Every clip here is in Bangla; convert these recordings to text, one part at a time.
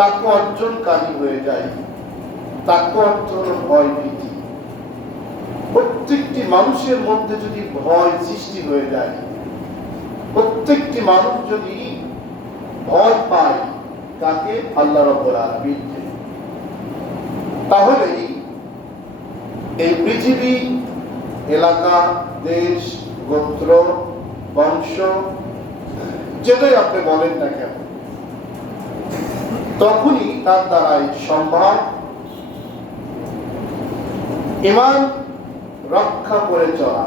তাকওয়া অর্জনকারী হয়ে যায়। তাকওয়া অর্জন ভয় ভীতি। প্রত্যেকটি মানুষের মধ্যে যদি ভয় সৃষ্টি হয়ে যায়, প্রত্যেকটি মানুষ যদি ভয় পায় তাকে আল্লাহ রাব্বুল আলামিনকে, তাহলেই এই পৃথিবী, এলাকা, দেশ, গোত্র, বংশ, যেটাই আপনি বলেন না কেন, তখনই তার দ্বারাই সম্ভব ঈমান রক্ষা করে চলা।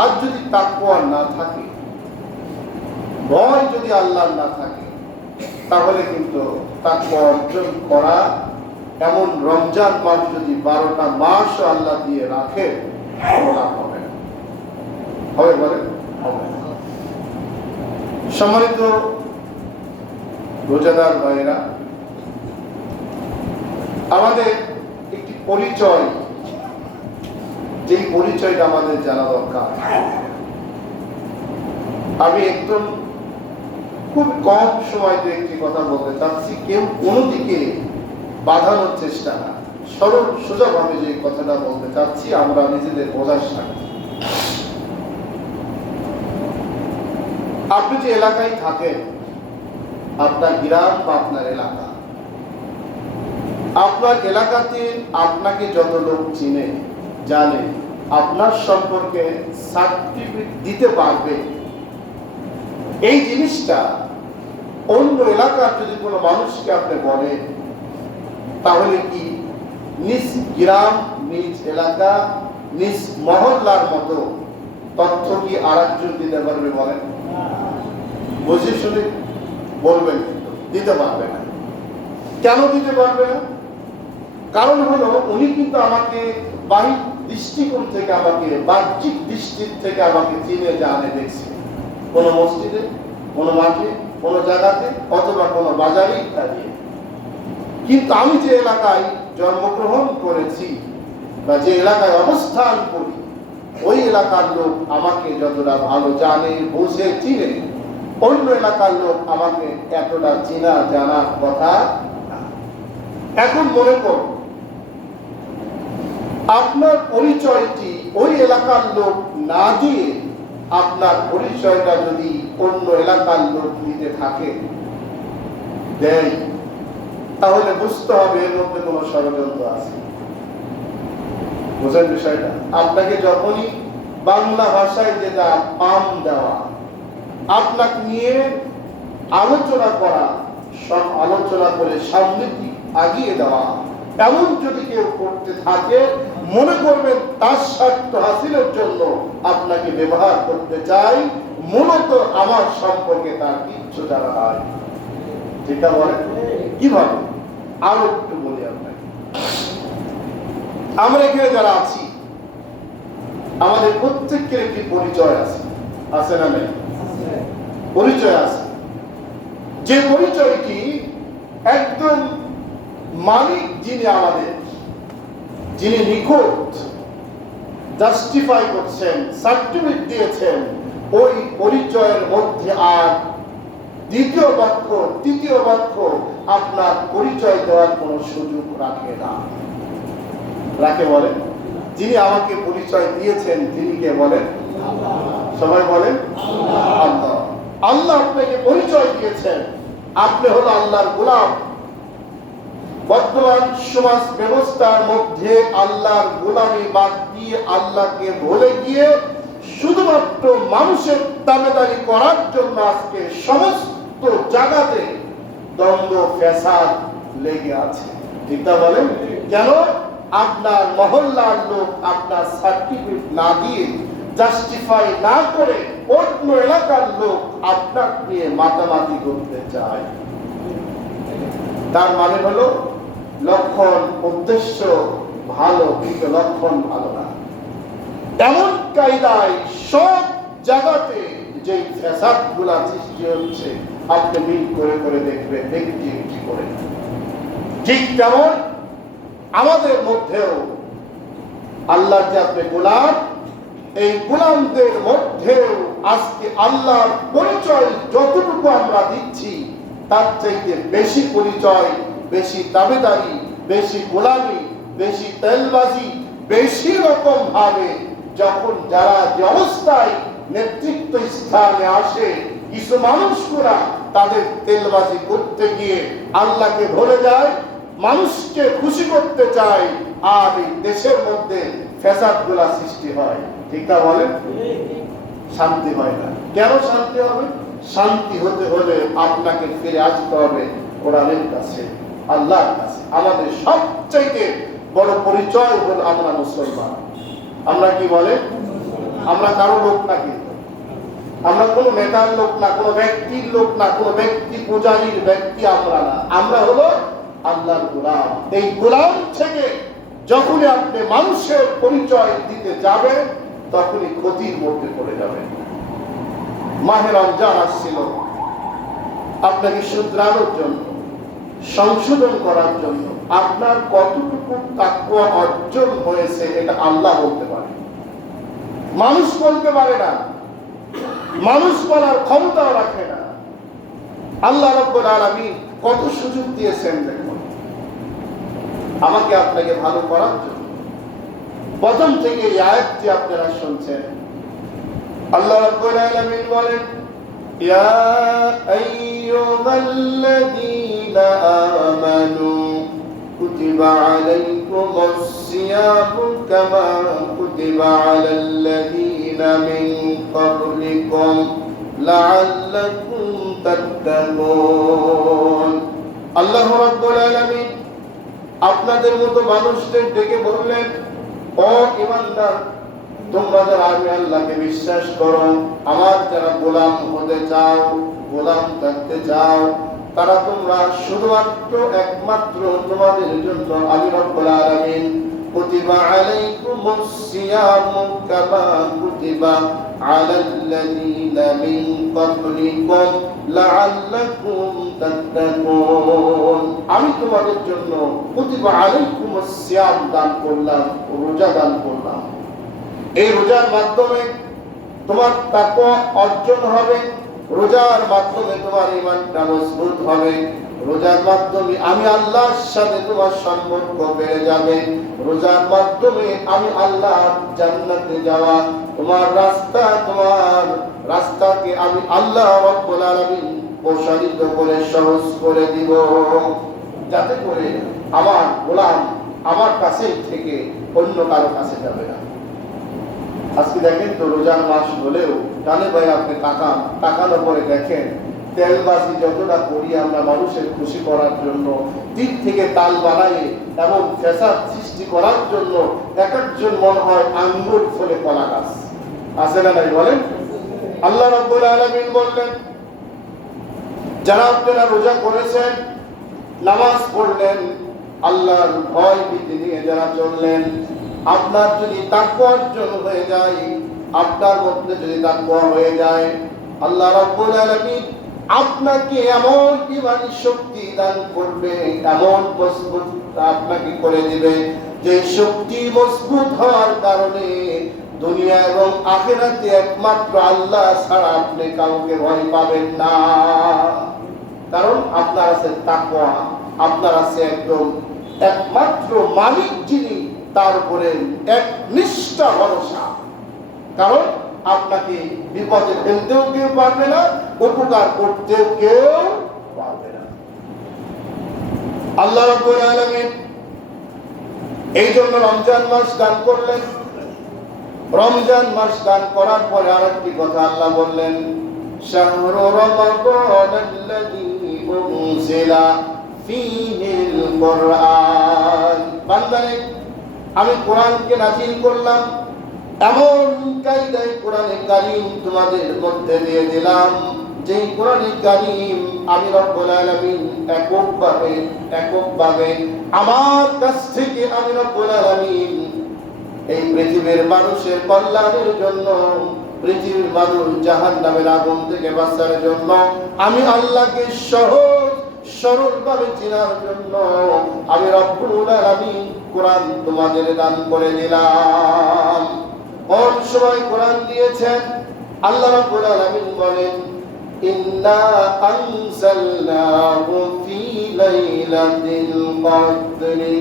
আর যদি তাকওয়া না থাকে, ভয় যদি আল্লাহর না থাকে, তাহলে কিন্তু তাকওয়া অর্জন করা, এমন রমজান মাস যদি 12টা মাস আল্লাহ দিয়ে রাখে, হবে না। হবে বলে? হবে না। সম্মানিত রোজাদার ভাইরা, আমাদের একটি পরিচয়, যেই পরিচয়টা আমাদের জানা দরকার। আমি একদম খুব কম সময়তে একটি কথা বলতে চাচ্ছি, কেউ কোনো দিকে বাঁধানোর চেষ্টা না, সরল সোজাভাবে যে কথাটা বলতে চাচ্ছি, আমরা নিজেদের বোঝার সাথে। আপনি যে এলাকায় থাকেন, আপনার গ্রাম বা আপনার এলাকা, আপনার এলাকাতে আপনাকে যত লোক চিনে, জানে, আপনার সম্পর্কে সার্টিফিকেট দিতে পারবে, এই জিনিসটা অন্য এলাকার যদি কোনো মানুষকে আপনি বলেন, তাহলে কি নিজ গ্রাম, নিজ এলাকা, নিজ মহল্লার মতো তথ্য কি আর একজন দিতে পারবে? বলেন, বুঝে শুনে বলবেন, কিন্তু দিতে পারবে না। কেন দিতে পারবে না? কারণ হলো, উনি কিন্তু আমাকে বাহ্যিক দৃষ্টিকোণ থেকে, আমাকে বাহ্যিক দৃষ্টির থেকে আমাকে চিনে, জানে, দেখছে, কোনো মসজিদে, কোনো মাঠে, কোনো জায়গাতে, অথবা কোনো বাজারে ইত্যাদি। কিন্তু আমি যে এলাকায় জন্মগ্রহণ করেছি বা যে এলাকায় অবস্থান করি, ওই এলাকার লোক আমাকে যতটা ভালো জানে, বুঝে, চিনে, অন্য এলাকার লোক আমাকে এতটা চেনা জানার কথা না। এখন মনে করুন, আপনার পরিচয়টি ওই এলাকার লোক না দিয়ে আপনার পরিচয়টা যদি অন্য এলাকার লোক নিতে থাকে, দেয়, তাহলে বুঝতে হবে এর মধ্যে কোনো ষড়যন্ত্র আছে। বোঝেন বিষয়টা? আপনাকে যখনই বাংলা ভাষায় যেটা পাম দেওয়া, আপনাকে নিয়ে আলোচনা করা, সব আলোচনা করে সামনের দিক আগিয়ে দেওয়া, এমন যদি কেউ করতে থাকে, মনে করবেন তার স্বার্থ হাসিলের জন্য আপনাকে ব্যবহার করতে চাই, মূলত আমার সম্পর্কে তার কিচ্ছু জানা হয়। ঠিক বলে? কিভাবে? আরো একটু বলি আপনাকে। আমরা এখানে যারা আছি, আমাদের প্রত্যেকের একটি পরিচয় আছে, আছে না নেই? পরিচয় আছে, যে পরিচয়টি একদম মালিক যিনি আমাদের, যিনি নিখুঁত জাস্টিফাই করছেন, সার্টিফিকেট দিয়েছেন, ওই পরিচয়ের মধ্যে আর দ্বিতীয় বাক্য, তৃতীয় বাক্য আপনার পরিচয় দেওয়ার কোন সুযোগ রাখে না। রাখে? বলেন, যিনি আমাকে পরিচয় দিয়েছেন তিনি কে বলেন? সবাই বলেন আল্লাহ। আল্লাহ আপনাকে পরিচয় দিয়েছেন, আপনি হলো আল্লাহর গোলাম। বর্তমান সমাজ ব্যবস্থার মধ্যে আল্লাহর গোলামি বাদ দিয়ে, আল্লাহকে ভুলে গিয়ে শুধুমাত্র মানুষের দামেদারি করার জন্য আজকে সমস্ত জায়গাতে দ্বন্দ্ব, ফ্যাসাদ লেগে আছে। ঠিক না বলেন? কেন? আপনার মহল্লার লোক আপনার সার্টিফিকেট না দিয়ে, জাস্টিফাই না করে, অন্য এলাকার লোক আপনার নিয়ে মাতামাতি করতে চায়। তার মানে হলো লক্ষণ, উদ্দেশ্য ভালো, কিন্তু লক্ষণ ভালো না। এমন কায়দায় সব জায়গাতে যে ফ্যাসাদ গুলা সৃষ্টি হচ্ছে, আপনি মিল করে করে দেখবেন, ব্যক্তি একটি করে। ঠিক তেমন আমাদের মধ্যেও আল্লাহর যে আপনি গোলাম, এই গোলামদের মধ্যেও আজকে আল্লাহর পরিচয় যতটুকু আমরা দিচ্ছি, তার চাইতে বেশি পরিচয়, বেশি দাবিদারি, বেশি গোলামি, বেশি তেলবাজি, বেশি রকম ভাবে যখন যারা যে অবস্থায় নেতৃত্ব স্থানে আসে, কিছু মানুষগুলা তাদের তেলবাজি করতে গিয়ে আল্লাহকে ভুলে যায়, মানুষকে খুশি করতে চায়, আর এই দেশের মধ্যে ফ্যাসাদগুলা সৃষ্টি হয়। ঠিক না বলেন? শান্তি হয় না। কেন শান্তি হবে? শান্তি হতে হলে আপনাকে ফিরে আসতে হবে কোরআনের কাছে, আল্লাহর কাছে। আমাদের সবচাইতে বড় পরিচয় হলো আমরা মুসলমান। আমরা কি বলে? আমরা কারো লোক না, কিন্তু আমরা কোনো নেতার লোক না, কোনো ব্যক্তির লোক না, কোনো ব্যক্তি পূজারীর ব্যক্তি আমরা না। আমরা হলো আল্লাহর গোলাম। এই গোলাম থেকে যখনই আপনি মানুষের পরিচয় দিতে যাবেন, তখনই ক্ষতির মধ্যে পড়ে যাবেন। মাহে রমজান আসছিল, আপনাকে শুধরানোর জন্য, সংশোধন করার জন্য। আপনার কতটুকু তাকওয়া অর্জন হয়েছে এটা আল্লাহ বলতে পারে, মানুষ বলতে পারে না। মানুষ বলার ক্ষমতাও রাখে না। আল্লাহ রাব্বুল আলামিন কত সুযোগ দিয়েছেন দেখুন, আমাকে আপনাকে ভালো করার জন্য। প্রথম থেকে এই আয়াতটি আপনারা শুনছেন। আল্লাহ রাব্বুল আলামিন বলেন, ইয়া আইয়ুহাল্লাযীনা আমানু কুতিবা আলাইকুমুস সিয়ামু কামা কুতিবা আলাল্লাযীনা মিন ক্বাবলিকুম লাআল্লাকুম তাত্তাকুন। আল্লাহ রাব্বুল আলামিন আপনাদের মতো মানুষদের ডেকে বললেন, ও ঈমানদার, তোমরা যারা আমি আল্লাহকে বিশ্বাস করো, আমার যারা গোলাম হতে চাও, গোলাম থাকতে চাও, তারা তোমরা শুধুমাত্র একমাত্র তোমাদের জন্য আমি রব্বুল আলামিন কুতিবা আলাইকুমুস সিয়ামু কামা কুতিবা আলাল্লাযীনা মিন ক্বাবলিকুম লাআল্লাকুম তাত্তাকুন। আমি তোমাদের জন্য কুতিবা আলাইকুমুস সিয়াম দান করলাম, রোজা দান করলাম। এই রোজার মাধ্যমে তোমার তাকওয়া অর্জন হবে, রোজার মাধ্যমে তোমার ঈমানটা মজবুত হবে, রোজার মাধ্যমে আমি আল্লাহর সাথে তোমার সম্পর্ক বেড়ে যাবে, রোজার মাধ্যমে আমি আল্লাহর জান্নাতে যাওয়া তোমার রাস্তাকে আমি আল্লাহ রাব্বুল আলামিন প্রসারিত করে সহজ করে দিব, যাতে করে আমার গোলাম আমার কাছে থেকে অন্য কারো কাছে যাবে না। আজকে দেখেন তো, রোজার মাস হলেও ডানে বাইরে আপনি তাকানোর পরে দেখেন তেলবাজি যতটা করি আমরা মানুষের খুশি করার জন্য, দিক থেকে তাল বানাই এবং ফ্যাসাদ সৃষ্টি করার জন্য এক একজন মনে হয় আঙ্গুর ফলে কলা গাছ। আছে না নাই বলেন? আল্লাহ রাব্বুল আলামিন বললেন, যারা আপনারা রোজা করেছেন, নামাজ পড়লেন, আল্লাহর ভয় ভীতি নিয়ে যারা চললেন, আপনার যদি তাকওয়া অর্জন হয়ে যায়, আপনার মধ্যে যদি তাকওয়া হয়ে যায়, আল্লাহ রাব্বুল আলামিন আপনাকে এমন ঈমানী শক্তি দান করবে, এমন মজবুত আপনাকে করে দিবে, যে শক্তি মজবুত হওয়ার কারণে দুনিয়া এবং আখিরাতে একমাত্র আল্লাহ ছাড়া আপনি কাউকে ভয় পাবেন না। কারণ আপনার আছে তাকওয়া, আপনার আছে একদম একমাত্র মালিক যিনি, তার উপরে একনিষ্ঠ ভরসা। কারণ আপনাকে বিপদে ফেলতেও কেউ পারবে না, উপকার করতেও কেউ পারবে না। আল্লাহ রাব্বুল আলামিন এই জন্য রমজান মাস দান করলেন। রমজান মাস দান করার পরে আরেকটি কথা আল্লাহ বললেন, শাহরু রমাদানাল্লাযী উনজিলা ফীহিল কুরআন। বান্দারে, আমি কোরআনকে নাযিল করলাম, এমন কায়দায় কোরআনে কারীম তোমাদের মধ্যে দিয়ে দিলাম, যেই কোরআনে কারীম আমি রব্বুল আলামিন এককভাবে আমার কাছ থেকে আমি রব্বুল আলামিন এই পৃথিবীর মানুষের কল্যাণের জন্য, পৃথিবীর মানুষ জাহান্নামের আগুন থেকে বাঁচার জন্য, আমি আল্লাহকে সহজ সরলভাবে চেনার জন্য আমি রব্বুল আলামিন কোরআন তোমাদের দান করে দিলাম। কোন সময় কোরআন দিয়েছেন? আল্লাহ রাব্বুল আলামিন বলেন, ইন্না আনজালনা লাইলাতিল কদরি,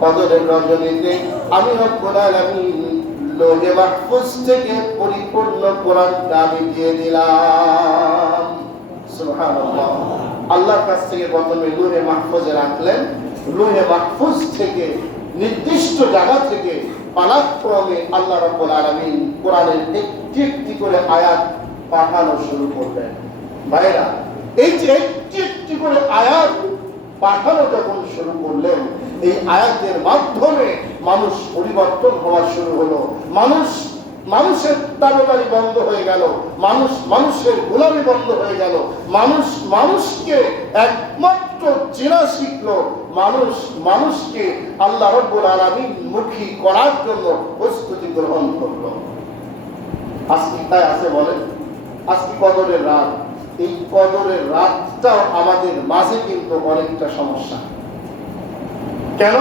কদরের রজনীতে আমি রব্বুল আলামিন লোহে মাহফুজ থেকে পরিপূর্ণ কোরআনটা আমি দিয়ে দিলাম। সুবহানাল্লাহ। আল্লাহর কাছ থেকে প্রথমে লোহে মাহফুজে রাখলেন, লোহে মাহফুজ থেকে নির্দিষ্ট জায়গা থেকে পালাক্রমে আল্লাহ রাব্বুল আলামিন কোরআনের একটি একটি করে আয়াত পাঠানো শুরু করলেন। ভাইরা, এই যে একটি একটি করে আয়াত পাঠানো যখন শুরু করলেন, এই আয়াতের মাধ্যমে মানুষ পরিবর্তন হওয়া শুরু হলো। মানুষের দাবিদারি বন্ধ হয়ে গেল, মানুষের গোলামি বন্ধ হয়ে গেল, মানুষকে একমাত্র চেনা শিখলো, মানুষকে আল্লাহ রাব্বুল আলামিন মুখী করার জন্য প্রস্তুতি গ্রহণ করলো। আজকে তাই আছে বলেন, আজকে কদরের রাত, এই কদরের রাতটাও আমাদের মাঝে কিন্তু অনেকটা সমস্যা। কেন?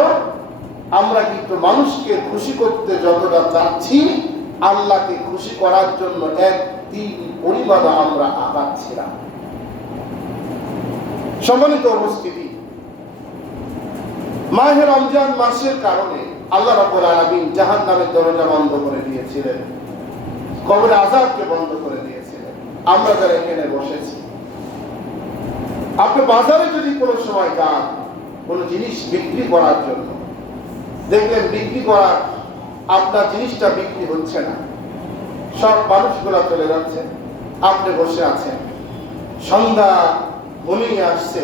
আমরা কিন্তু মানুষকে খুশি করতে যতটা চাচ্ছি, আল্লাহকে খুশি করার জন্য একটি পরিমাণ আমরা আগাচ্ছি না। সম্মানিত উপস্থিতি, মাহে রমজান মাসের কারণে আল্লাহ রাব্বুল আলামিন জাহান্নামের দরজা বন্ধ করে দিয়েছিলেন, কবরে আযাবকে বন্ধ করে দিয়েছিলেন। আমরা যারা এখানে বসেছি, আপনি বাজারে যদি কোনো সময় যান কোনো জিনিস বিক্রি করার জন্য, দেখলেন বিক্রি করার আপনার জিনিসটা বিক্রি হচ্ছে না, সব মানুষগুলা চলে যাচ্ছে, আপনি বসে আছেন, সন্ধ্যা ঘনিয়ে আসছে,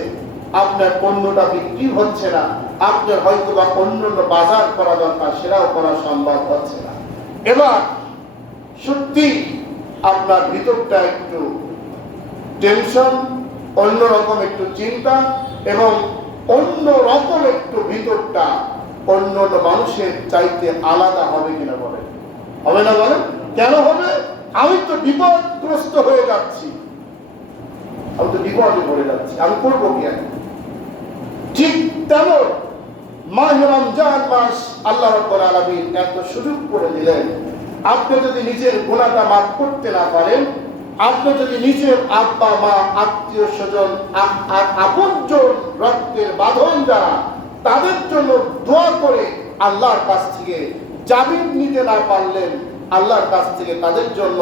আপনার পণ্যটা বিক্রি হচ্ছে না, আপনার হয়তো বা অন্য বাজার করা দরকার সেটাও করা সম্ভব হচ্ছে না। এবার সত্যি আপনার ভিতরটা একটু টেনশন, অন্যরকম একটু চিন্তা এবং অন্যরকম একটু ভিতরটা অন্য মানুষের চাইতে আলাদা হবে কিনা বলেন? হবে না বলেন? কেন হবে? আমি তো বিপদগ্রস্ত হয়ে যাচ্ছি, আমি তো বিপদে পড়ে যাচ্ছি, আমি করবো কি? ঠিক তেমন মাহে রমজান মাস আল্লাহ রাব্বুল আলামিন এত সুযোগ করে দিলেন। আপনি যদি নিজের গুনাহটা মাফ করতে না পারেন, আপনি যদি নিজের আব্বা মা আত্মীয় স্বজন আপনজন রক্তের বাঁধন যারা, তাদের জন্য দোয়া করে আল্লাহর কাছ থেকে জামিন নিতে না পারলেন, আল্লাহর কাছ থেকে তাদের জন্য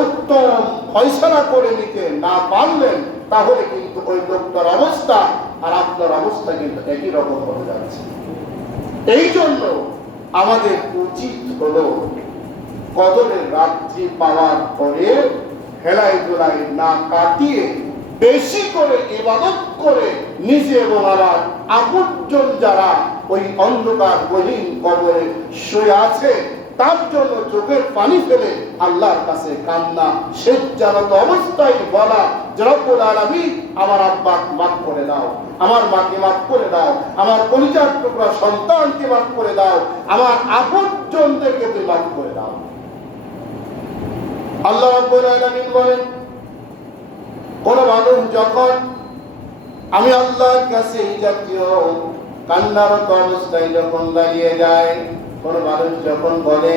উত্তম ফয়সালা করে নিতে না পারলেন, তাহলে কিন্তু ওই লোকটার অবস্থা আর আপনার অবস্থা কিন্তু একই রকম হয়ে যাচ্ছে। এই জন্য আমাদের উচিত হলো কদরের রাত্রি পাওয়ার পরে হেলাই দোলাই না কাটিয়ে বেশি করে ইবাদত করে নিজে এবং আমার আপনজন যারা ওই অন্ধকার গহীন কবরে শুয়ে আছে তার জন্য চোখের পানি ফেলে আল্লাহর কাছে কান্না শেষজানত অবস্থায় বলা যে রব্বুল আলামিন আমার আব্বাকে মাফ করে দাও, আমার মাকে মাফ করে দাও, আমার কলিজার টুকরা সন্তানকে মাফ করে দাও, আমার আপনজনদেরকে তুমি মাফ করে দাও। আল্লাহ রাব্বুল আলামিন বলেন, কোন মানুষ যখন আমি আল্লাহর কাছে এই জাতীয় কান্নারত অবস্থায় যখন দাঁড়িয়ে যায়, কোন মানুষ যখন বলে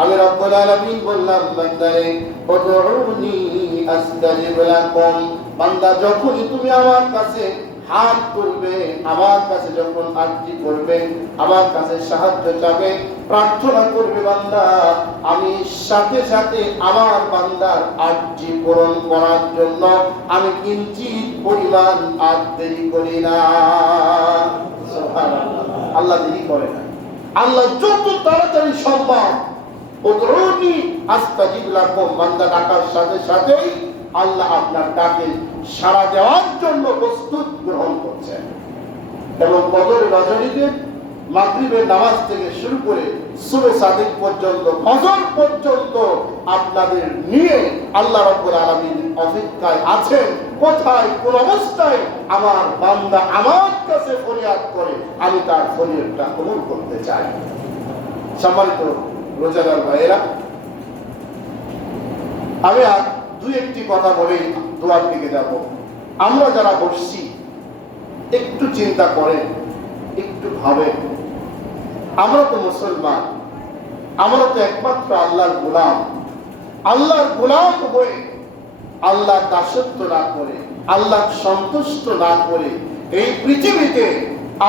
আমি রব্বুল আলামিন বললাম বান্দারে উদউনি আস্তাজিব লাকুম, বান্দা যখনই তুমি আমার কাছে হাত তুলবে, আমার কাছে যখন আরজি করবে, আমার কাছে সাহায্য চাবে, প্রার্থনা করবে বান্দা, আমি সাথে সাথে আমার বান্দার আরজি পূরণ করার জন্য আমি কিঞ্চিত পরিমাণ আর দেরি করি না। সুবহানাল্লাহ, আল্লাহ দেরি করে না। আল্লাহ যত তাড়াতাড়ি সম্ভব উদউনি আস্তাজিব লাকুম, বান্দা ডাকার সাথে সাথেই আল্লাহ আপনার ডাকে সাড়া দেওয়ার জন্য প্রস্তুত গ্রহণ করছেন। এবং কদর রজনীতে মাগরিবের নামাজ থেকে শুরু করে সুবহে সাদিক পর্যন্ত, ফজর পর্যন্ত আপনাদের নিয়ে আল্লাহ রাব্বুল আলামিন অপেক্ষায় আছেন। কোথায় কোন অবস্থায় আমার বান্দা আমার কাছে ফরিয়াদ করে, আমি তার ফরিয়াদটা কবুল করতে চাই। সম্মানিত রোজাদার ভাইয়েরা, আমি আর দুই একটি কথা বলেই দোয়ার দিকে যাব। আমরা যারা বসছি একটু চিন্তা করেন, একটু ভাবেন, আমরা তো মুসলমান, আমরা তো একমাত্র আল্লাহর গোলাম। আল্লাহর গোলাম হয়ে আল্লাহর দাসত্ব না করে, আল্লাহ সন্তুষ্ট না করে এই পৃথিবীতে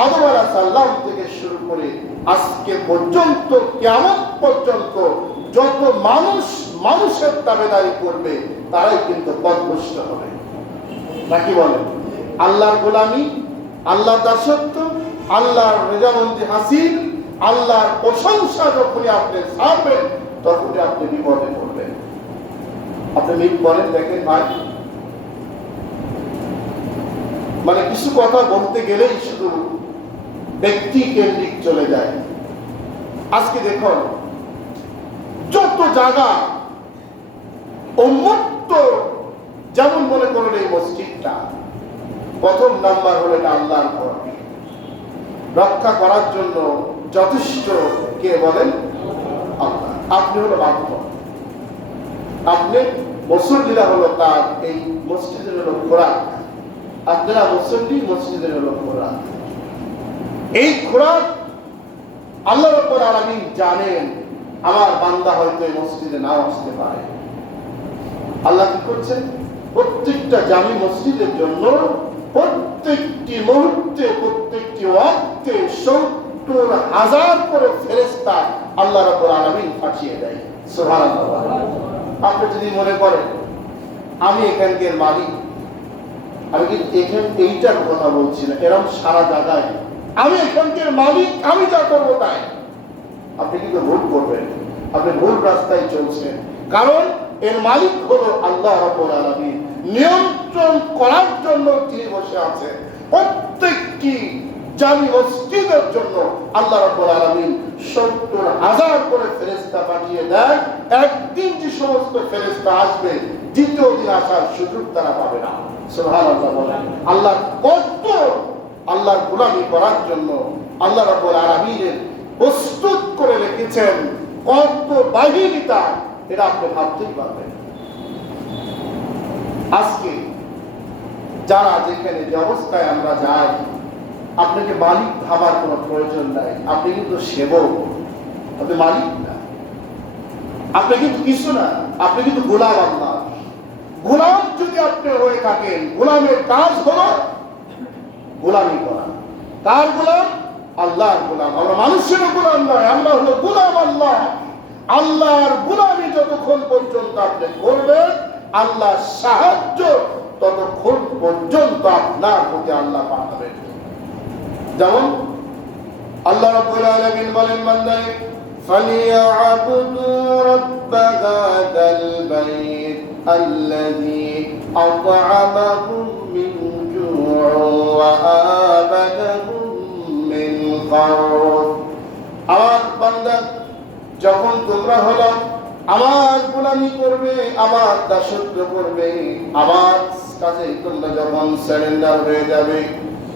আদম আলাইহিস সালাম থেকে শুরু করে আজকে পর্যন্ত কিয়ামত পর্যন্ত যত মানুষের তাবেদারি করবে তারাই কিন্তু পথভ্রষ্ট হবে। নাকি বলেন? আল্লাহর গোলামি, আল্লাহর দাসত্ব, আল্লাহর রেজামন্দি হাসিল, আল্লাহর প্রশংসা যখনই আপনি ছাড়বেন তখনই আপনি বিপদে পড়বেন। আপনি মিট করেন, দেখেন ভাই, মানে কিছু কথা বলতে গেলেই শুধু ব্যক্তি কেন্দ্রিক চলে যায়। আজকে দেখুন যত জায়গা উন্মুক্ত, যেমন মনে করেন এই মসজিদটা প্রথম নাম্বার হলো এটা আল্লাহর ঘর, রক্ষা করার জন্য যথেষ্ট কে বলেন? আল্লাহ। আপনি হলো মাধ্যম, আপনি মুসল্লিরা হলো তার, এই মসজিদের হলো খোরাক, আপনারা মুসল্লি, মসজিদের হলো খোরাক। এই খোরাক আল্লাহ রাব্বুল আলামিন জানেন আমার বান্দা হয়তো এই মসজিদে নাও আসতে পারে। আল্লাহ কি করছেন? প্রত্যেকটা জামি মসজিদের জন্য প্রত্যেকটি মুহূর্তে, প্রত্যেকটি ওয়াক্তে ৭০,০০০ করে ফেরেশতা আল্লাহ রাব্বুল আলামিন পাঠিয়ে দেয়। সুবহানাল্লাহ। আপনি যদি মনে করেন আমি এখানকার মালিক, আমি কিন্তু এখানে এইটার কথা বলছি না, এরকম সারা জায়গায় আমি এখানকার মালিক, আমি যা করবো তাই, আপনি কিন্তু ভুল করবেন, আপনি ভুল রাস্তায় চলছেন। কারণ এর মালিক হলো আল্লাহ রাব্বুল আলামিন, নিয়ন্ত্রণ করার জন্য তিনি বসে আছেন। প্রত্যেকটি জামি মসজিদের জন্য আল্লাহ রাব্বুল আলামিন ৭০,০০০ করে ফেরেশতা পাঠিয়ে দেন। একদিন যে সমস্ত ফেরেশতা আসবে, দ্বিতীয় দিন আসার সুযোগ তারা পাবে না। সুবহানাল্লাহ বলেন। আল্লাহ কত আল্লাহর গোলামি করার জন্য আল্লাহ রাব্বুল আলামিনের প্রস্তুত করে রেখেছেন, কত বাহিনী তার, এটা আপনি ভাবতেই পারবেন। আজকে যারা যেখানে যে অবস্থায় আমরা যাই, আপনাকে মালিক ভাবার কোনো প্রয়োজন নাই। আপনি কিন্তু সেবক, আপনি মালিক না, আপনি কিন্তু কিছু না, আপনি কিন্তু গোলাম আল্লাহ। গোলাম যদি আপনি হয়ে থাকেন, গোলামের কাজ হলো গোলামি করা। কার গোলাম? আল্লাহর গোলাম। আমরা মানুষের গোলাম নয়, আমরা হলো গোলাম আল্লাহ। আল্লাহর গোলামি যতক্ষণ পর্যন্ত আপনি করবেন, আল্লাহ সাহায্য ততক্ষণ পর্যন্ত আপনার প্রতি আল্লাহ পাঠাবেন। যেমন আল্লাহ রাব্বুল আলামিন বলেন বান্দাকে, ফালিয়াবুদু রাব্ব হাযাল বাইত আল্লাযী আত'আমাহুম মিন জু'in ওয়া আমানাহুম মিন খাউফ। আমার বান্দা, যখন তোমরা হলো আমার গোলামি করবে, আমার দাসত্ব করবে, আমার কাছে তোমরা যখন সারেন্ডার হয়ে যাবে,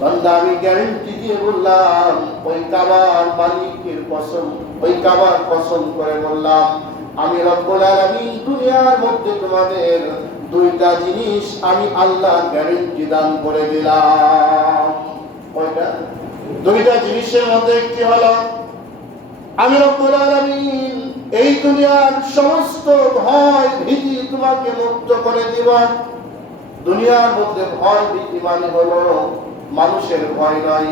বান্দা আমি গ্যারান্টি দিয়ে বললাম, ওই কাবার মালিকের কসম, ওই কাবার কসম করে বললাম, আমি রব্বুল আলামিন দুনিয়ার মধ্যে তোমাদের দুইটা জিনিস আমি আল্লাহ গ্যারান্টি দান করে দিলাম। কয়টা? দুইটা জিনিসের মধ্যে একটি হলো আমি রব্বুল আলামিন এই দুনিয়ার সমস্ত ভয় ভীতি তোমাকে মুক্ত করে দিব। দুনিয়ার মধ্যে ভয় ভীতি মানে হলো মানুষের ভয় নয়,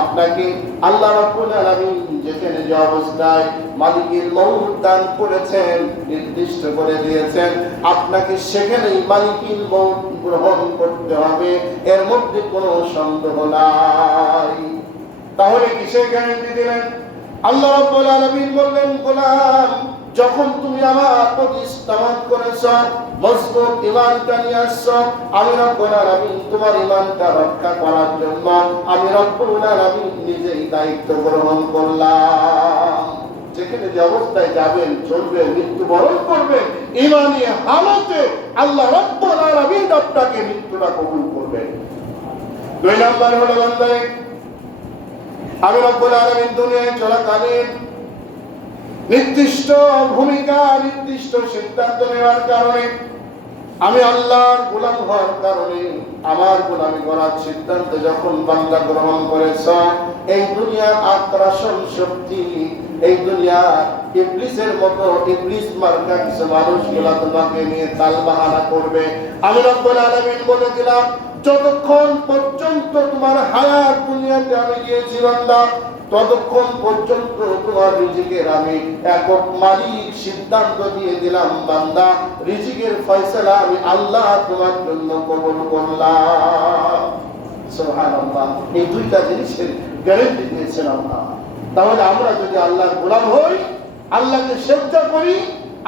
আপনাকে আল্লাহ রাব্বুল আলামিন যেখানে যে অবস্থায় মালিকের মউত দান করেছেন, নির্দিষ্ট করে দিয়েছেন, আপনাকে সেখানেই মালিকের মউত গ্রহণ করতে হবে, এর মধ্যে কোনো সন্দেহ নাই। তাহলে কিসের গ্যারান্টি দিলেন? আল্লাহ রাব্বুল আলামিন বললেন, গোলাম যখন তুমি আমার প্রতি ইসলামত করেছ, মজবুত ঈমানটা নিয়ে আসছো, আমি রব্বুল আলামিন তোমার ঈমানটা রক্ষা করার জন্য আমি রব্বুল আলামিন নিজেই দায়িত্ব গ্রহণ করলাম। যেখানে যে অবস্থায় যাবেন, চলবেন, মৃত্যুবরণ করবেন, ঈমানী হালতে আল্লাহ রব্বুল আলামিন আপনাকে মৃত্যুটা কবুল করবেন। দুই নাম্বার হলো বান্দা, আমি রব্বুল আলামিন দুনিয়ায় চলাকালীন নির্দিষ্ট ভূমিকা, নির্দিষ্ট সিদ্ধান্ত নেওয়ার কারণে, আমি আল্লাহর গোলাম হওয়ার কারণে, আমার গোলামি করার সিদ্ধান্ত যখন বান্দা গ্রহণ করেছ, এই দুনিয়ার আগ্রাসন শক্তি, এই দুনিয়া ইবলিসের মতো ইবলিস মার্কা কিছু মানুষগুলা তোমাকে নিয়ে তালবাহানা করবে। আমি রব্বুল আলামিন বলে দিলাম, যতক্ষণ পর্যন্ত পর্যন্ত তোমার হায়াত দুনিয়াতে আমি দিয়েছি বান্দা, ততক্ষণ পর্যন্ত তোমার রিজিকের আমি একক মালিক সিদ্ধান্ত দিয়ে দিলাম বান্দা, রিজিকের ফয়সালা আমি আল্লাহ তোমার জন্য কবুল করলাম। সুবহানাল্লাহ। এই দুইটা জিনিসের গ্যারান্টি দিয়েছেন আল্লাহ। তাহলে আমরা যদি আল্লাহর গোলাম হই, আল্লাহকে সেজদা করি,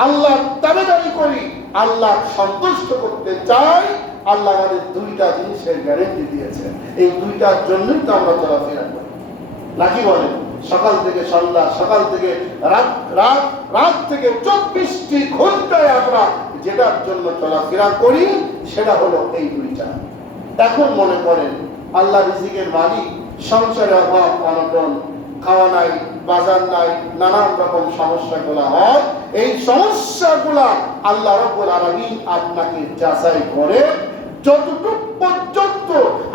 আল্লাহর তাবেদারি করি, আল্লাহ সন্তুষ্ট করতে চাই, আল্লাহ আমাদের দুইটা জিনিসের গ্যারান্টি দিয়েছেন। এই দুইটার জন্যই তো আমরা চলাফেরা করি, নাকি বলেন? সকাল থেকে সন্ধ্যা, সকাল থেকে রাত থেকে 24টি ঘন্টায় আমরা যেটার জন্য চলাফেরা করি সেটা হলো এই দুইটা। এখন মনে করেন আল্লাহ রিজিকের মালিক, সংসারে অভাব অনটন, খাওয়া নাই, বাজার নাই, নানান রকম সমস্যাগুলো হয়। এই সমস্যাগুলা আল্লাহ রাব্বুল আলামিন আপনাকে যাচাই করে যতটুকু পর্যন্ত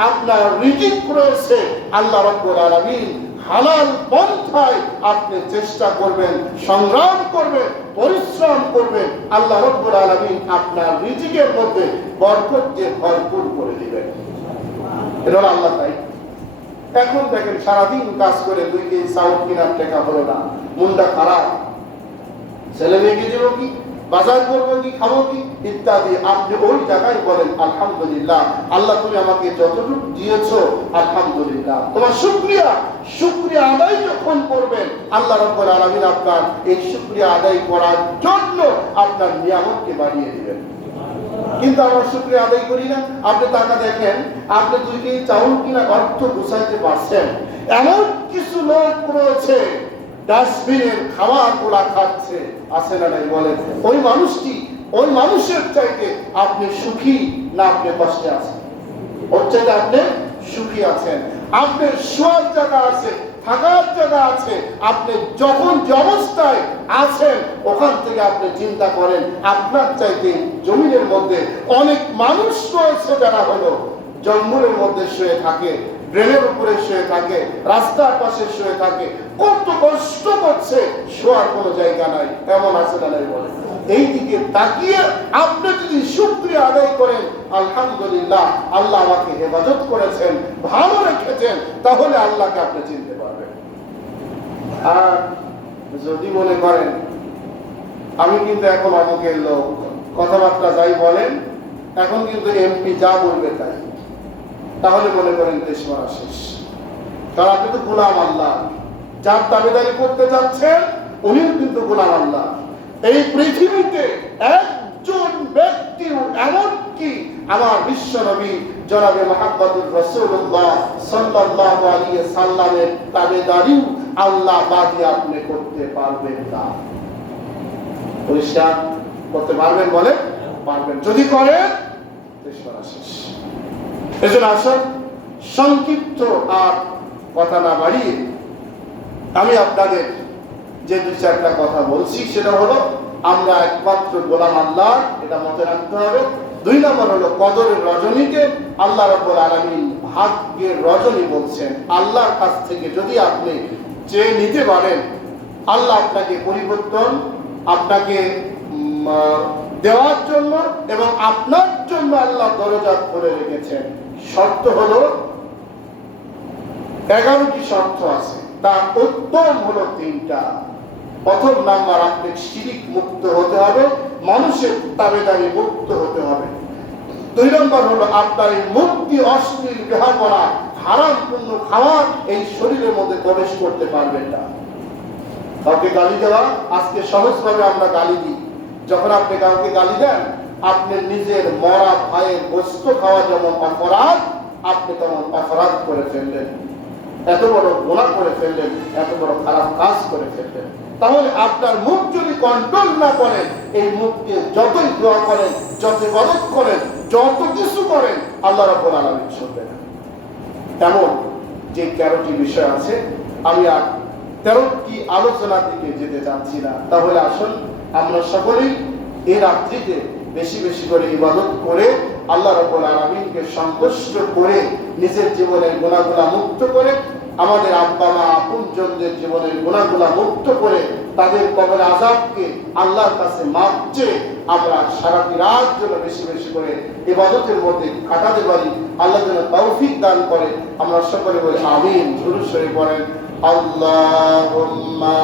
আপনার রিজিক রয়েছে আল্লাহ রাব্বুল আলামিন হালাল পন্থায় আপনি চেষ্টা করবেন, সংগ্রাম করবেন, পরিশ্রম করবেন, আল্লাহ রাব্বুল আলামিন আপনার রিজিকের মধ্যে বরকত দিয়ে ভরপুর করে দিবেন। এটা হলো আল্লাহ তাই। এখন দেখেন সারাদিন কাজ করে 2 কেজি চাউল কেনার টাকা হলো না, মনটা খারাপ, ছেলে মেয়েকে দেবো কি, বাজার করবো কি, খাবো কি ইত্যাদি। আপনি ওই জায়গায় বলেন আলহামদুলিল্লাহ, আল্লাহ তুমি আমাকে যতটুকু দিয়েছো আলহামদুলিল্লাহ। তোমার শুকরিয়া আদায় যখন করবেন, আল্লাহ রাব্বুল আলামিন আপনার এই শুকরিয়া আদায় করার জন্য আপনার নিয়ামতকে বাড়িয়ে দিবেন। কিন্তু আমরা শুকরিয়া আদায় করি না। আপনি টাকা দেখেন, আপনি 2 কেজি চাউল কিনা অর্থ গুছাইতে পারছেন, এমন কিছু লোক রয়েছে ডাস্টবিনের খাবার গুলা খাচ্ছে, আছে না নাই বলেন? ওই মানুষের চাইতে আপনি সুখী না আপনি কষ্টে আছেন? ওর চাইতে আপনি সুখী আছেন। আপনার শোয়ার জায়গা আছে, থাকার জায়গা আছে, আপনি যখন যে অবস্থায় আছেন ওখান থেকে আপনি চিন্তা করেন আপনার চাইতে জমিনের মধ্যে অনেক মানুষ রয়েছে যারা হলো জঙ্গলের মধ্যে শুয়ে থাকে, ড্রেনের উপরে শুয়ে থাকে, রাস্তার পাশে শুয়ে থাকে, কত কষ্ট করছে, শোয়ার কোনো জায়গা নাই, এমন আছে না নাই বলে? এই দিকে তাকিয়ে আপনি যদি শুকরিয়া আদায় করেন আলহামদুলিল্লাহ, আল্লাহ আমাকে হেফাজত করেছেন, ভালো রেখেছেন, তাহলে আল্লাহকে আপনি চিনতে পারবেন। আর যদি মনে করেন আমি কিন্তু এখন অমুকের লোক, কথাবার্তা যাই বলেন, এখন কিন্তু এমপি যা বলবে তাই, তাহলে মনে করেন দেশ মারা শেষ। কারণ আপনি তো গোলাম আল্লাহ, যার দাবিদারি করতে যাচ্ছেন উনিও কিন্তু গোলাম আল্লাহ। এই পৃথিবীতে একজন ব্যক্তিও, এমনকি আমার বিশ্ব নবী জনাবে মুহাম্মদুর রাসূলুল্লাহ সাল্লাল্লাহু আলাইহি সাল্লামের দাবিদারিও আল্লাহ বাদী আপনি করতে পারবেন না। পরিষ্কার করতে পারবেন? বলে পারবেন। যদি করেন দেশ মারা শেষ। এজন্য আসুন সংক্ষিপ্ত আর কথা না বাড়িয়ে আমি আপনাদের যে 2-4টা কথা বলছি সেটা হলো আমরা একমাত্র গোলাম আল্লাহ, এটা মনে রাখতে হবে। 2 নম্বর হলো কদরের রজনীকে আল্লাহ রাব্বুল আলামিন ভাগ্যের রজনী বলছেন। আল্লাহর কাছ থেকে যদি আপনি চেয়ে নিতে পারেন, আল্লাহ আপনাকে পরিবর্তন আপনাকে দেওয়ার জন্য এবং আপনার জন্য আল্লাহ দরজা খুলে রেখেছেন। শর্ত হলো 11টি শর্ত আছে, তার উত্তম হলো 3টা। প্রথম নাম্বার, আপনি শিরিক মুক্ত হতে হবে, মানুষের তাবেদারি মুক্ত হতে হবে। 2 নম্বর হলো আপনার এই মুক্তি অশ্লীল বেহাপনা হারাম পণ্য খাওয়া এই শরীরের মধ্যে প্রবেশ করতে পারবেন না। কাউকে গালি দেওয়া, আজকে সহজভাবে আমরা গালি দিই। যখন আপনি কাউকে গালি দেন, আপনি নিজের মরা ভাইয়ের গোশত খাওয়া যেমন অপরাধ, আপনি তেমন অপরাধ করে ফেললেন, এত বড় গুনাহ করে ফেললেন, এত বড় খারাপ কাজ করে ফেললেন। তাহলে আপনার মুখ যদি কন্ট্রোল না করেন, এই মুখকে যতই দোয়া করেন, যত ইবাদত করেন, যত কিছু করেন, আল্লাহ রাব্বুল আলামিন শুনবেন। এমন যে 13টি বিষয় আছে, আমি আর 13টি আলোচনার দিকে যেতে চাচ্ছি না। তাহলে আসুন আমরা সকলেই এই রাত্রিতে বেশি বেশি করে ইবাদত করে আল্লাহ রাব্বুল আলামিনকে সন্তুষ্ট করে নিজের জীবনের গুনাহগুলা মুক্ত করে, আমাদের আব্বা মা আপনজনদের জীবনের গুনাহগুলা মুক্ত করে তাদের কবর আযাবকে আল্লাহর কাছে মাপ চেয়ে আমরা সারাটি রাত যেন বেশি বেশি করে ইবাদতের মধ্যে কাটাতে পারি। আল্লাহ যেন তৌফিক দান করে। আমরা সকলে বলি আমিন। দুরূদ শরীফ পড়েন। আল্লাহুম্মা